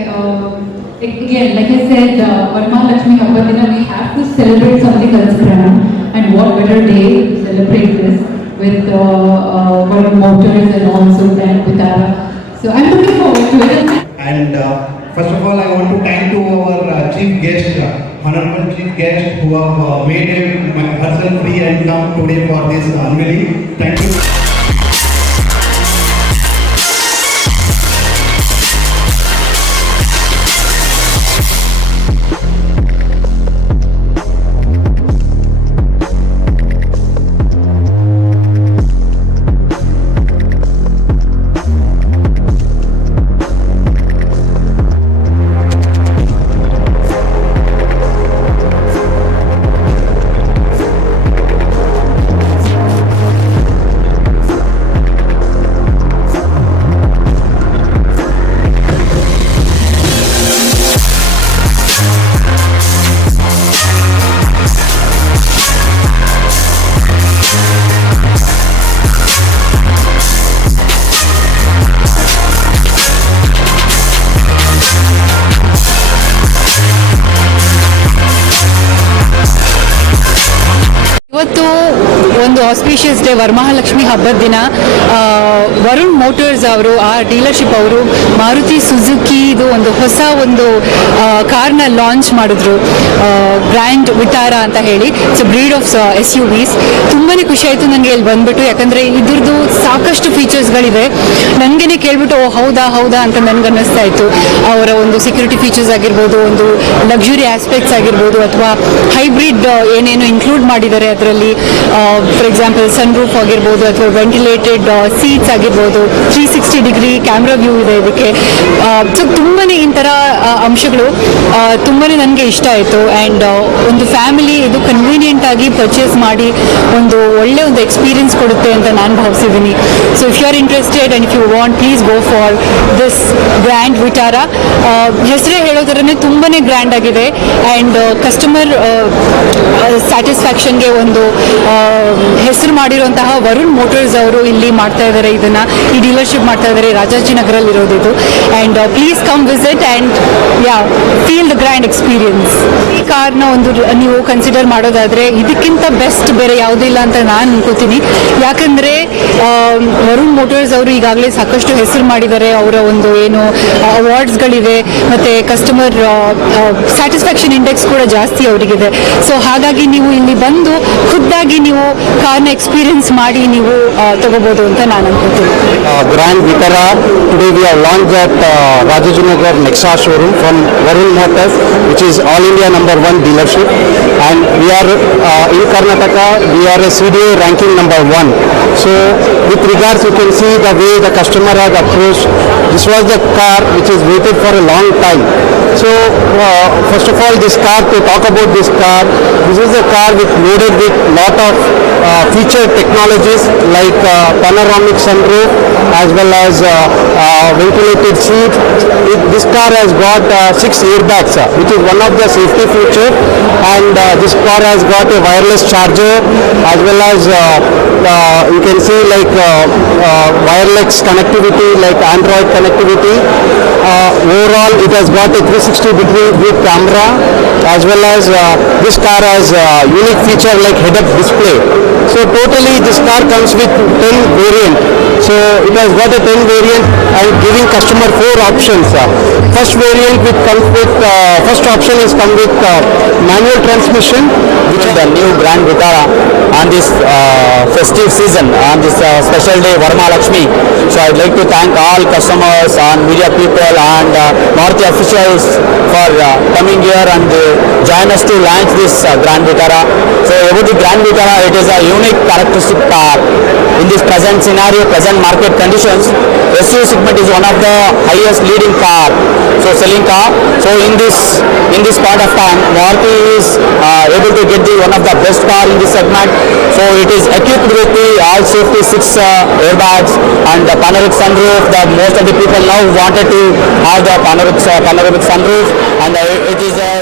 again, like I said, Varamahalakshmi Habbadina, we have to celebrate something else grand. And what better day to celebrate this with Varun Motors and also Grand Vitara. So I'm looking forward to it. And first of all, I want to thank to our chief guest, honorable chief guest, who have made herself free and come today for this unveiling. Thank you. ಇವತ್ತು ಒಂದು auspicious day Varamahalakshmi ಹಬ್ಬದ ದಿನ ವರುಣ್ ಮೋಟರ್ಸ್ ಅವರು ಆ ಡೀಲರ್ಶಿಪ್ ಅವರು ಮಾರುತಿ ಸುಜುಕಿ ಇದು ಒಂದು ಹೊಸ ಒಂದು ಕಾರ್ನ ಲಾಂಚ್ ಮಾಡಿದ್ರು, ಗ್ರ್ಯಾಂಡ್ ವಿಟಾರಾ ಅಂತ ಹೇಳಿ. It's breed of SUVs. ತುಂಬಾ ಖುಷಿ ಆಯಿತು ನನಗೆ ಇಲ್ಲಿ ಬಂದ್ಬಿಟ್ಟು, ಯಾಕಂದರೆ ಇದ್ರದ್ದು ಸಾಕಷ್ಟು ಫೀಚರ್ಸ್ಗಳಿದೆ. ನನಗೇನೆ ಕೇಳ್ಬಿಟ್ಟು ಓ ಹೌದಾ ಅಂತ ನನಗೆ ಅನ್ನಿಸ್ತಾ ಇತ್ತು. ಅವರ ಒಂದು ಸೆಕ್ಯೂರಿಟಿ ಫೀಚರ್ಸ್ ಆಗಿರ್ಬೋದು, ಒಂದು ಲಕ್ಸುರಿ ಆಸ್ಪೆಕ್ಟ್ಸ್ ಆಗಿರ್ಬೋದು, ಅಥವಾ ಹೈಬ್ರಿಡ್ ಏನೇನು ಇನ್ಕ್ಲೂಡ್ ಮಾಡಿದ್ದಾರೆ ಅದರಲ್ಲಿ. ಫಾರ್ ಎಕ್ಸಾಂಪಲ್ ಸನ್ ರೂಫ್ ಆಗಿರ್ಬೋದು, ಅಥವಾ ವೆಂಟಿಲೇಟೆಡ್ ಸೀಟ್ಸ್ ಆಗಿರ್ಬೋದು, 360 ಡಿಗ್ರಿ ಕ್ಯಾಮ್ರಾ ವ್ಯೂ ಇದೆ ಇದಕ್ಕೆ. ಸೊ ತುಂಬಾ ಇಂಥರ ಅಂಶಗಳು ತುಂಬಾ ನನಗೆ ಇಷ್ಟ ಆಯಿತು. ಆ್ಯಂಡ್ ಒಂದು ಫ್ಯಾಮಿಲಿ ಇದು ಕನ್ವೀನಿಯೆಂಟ್ ಆಗಿ ಪರ್ಚೇಸ್ ಮಾಡಿ ಒಂದು ಒಳ್ಳೆ ಒಂದು ಎಕ್ಸ್ಪೀರಿಯನ್ಸ್ ಕೊಡುತ್ತೆ ಅಂತ ನಾನು ಭಾವಿಸಿದ್ದೀನಿ. So if you are interested and if you want, please go for this Grand Vitara. ಹೆಸರೇ ಹೇಳೋದರೇ ತುಂಬಾ ಗ್ರ್ಯಾಂಡ್ ಆಗಿದೆ. ಆ್ಯಂಡ್ ಕಸ್ಟಮರ್ ಸ್ಯಾಟಿಸ್ಫ್ಯಾಕ್ಷನ್ಗೆ ಒಂದು ಹೆಸರು ಮಾಡಿರುವಂತಹ ವರುಣ್ ಮೋಟರ್ಸ್ ಅವರು ಇಲ್ಲಿ ಮಾಡ್ತಾ ಇದ್ದಾರೆ, ಇದನ್ನು ಈ ಡೀಲರ್ಶಿಪ್ ಮಾಡ್ತಾ ಇದ್ದಾರೆ, ರಾಜಾಜಿನಗರಲ್ಲಿ ಇರೋದು ಇದು. And please come visit and feel the grand experience. ಈ ಕಾರ್ನ ಒಂದು ನೀವು ಕನ್ಸಿಡರ್ ಮಾಡೋದಾದರೆ ಇದಕ್ಕಿಂತ ಬೆಸ್ಟ್ ಬೇರೆ ಯಾವುದೂ ಇಲ್ಲ ಅಂತ ನಾನು ಅನ್ಕೋತೀನಿ. ಯಾಕಂದರೆ ವರುಣ್ ಮೋಟರ್ಸ್ ಅವರು ಈಗಾಗಲೇ ಸಾಕಷ್ಟು ಹೆಸರು ಮಾಡಿದ್ದಾರೆ. ಅವರ ಒಂದು ಏನು ಅವಾರ್ಡ್ಸ್ಗಳಿವೆ, ಮತ್ತು ಕಸ್ಟಮರ್ ಸ್ಯಾಟಿಸ್ಫ್ಯಾಕ್ಷನ್ ಇಂಡೆಕ್ಸ್ ಕೂಡ ಜಾಸ್ತಿ ಅವರಿಗಿದೆ. ಸೊ ಹಾಗಾಗಿ ನೀವು ಇಲ್ಲಿ ಬಂದು ಖುದ್ದಾಗಿ ನೀವು ಕಾರ್ನ ಎಕ್ಸ್ಪೀರಿಯನ್ಸ್ ಮಾಡಿ ನೀವು ತಗೋಬೋದು ಅಂತ ನಾನು ಅನ್ಕೋತೀನಿ. Grand Vitara today we have launch at Rajajinagar Nexa showroom from Varun motors, which is all India number 1 dealership, and we are in Karnataka, we are a CDA ranking number 1. So with regards, you can see the way the customer has approached. This was the car which is waited for a long time. So first of all, this car, to talk about this car, this is a car loaded with lot of feature technologies like panoramic sunroof as well as ventilated seat. This car has got 6 airbags, which is one of the safety feature, and this car has got a wireless charger as well as you can see like wireless connectivity like Android connectivity. Overall, it has got a 360-degree view camera, as well as this car has unique feature like head-up display. So totally this car comes with 10 variant. So it has got a 10 variant and giving customer 4 options. First variant first option is come with manual transmission, which is the new Grand Vitara on this festive season, on this special day Varamahalakshmi. So I'd like to thank all customers and media people and Maruti officials for coming here and join us to launch this Grand Vitara. So about the Grand Vitara, it is a unique characteristic car. In this present scenario, present market conditions, SUV segment is one of the highest leading car, so selling car. So in this point of time, Maruti is able to get the one of the best car in this segment. So it is equipped with the all safety 6 airbags and the panoramic sunroof that most of the people now wanted to have the panoramic sunroof, and it is a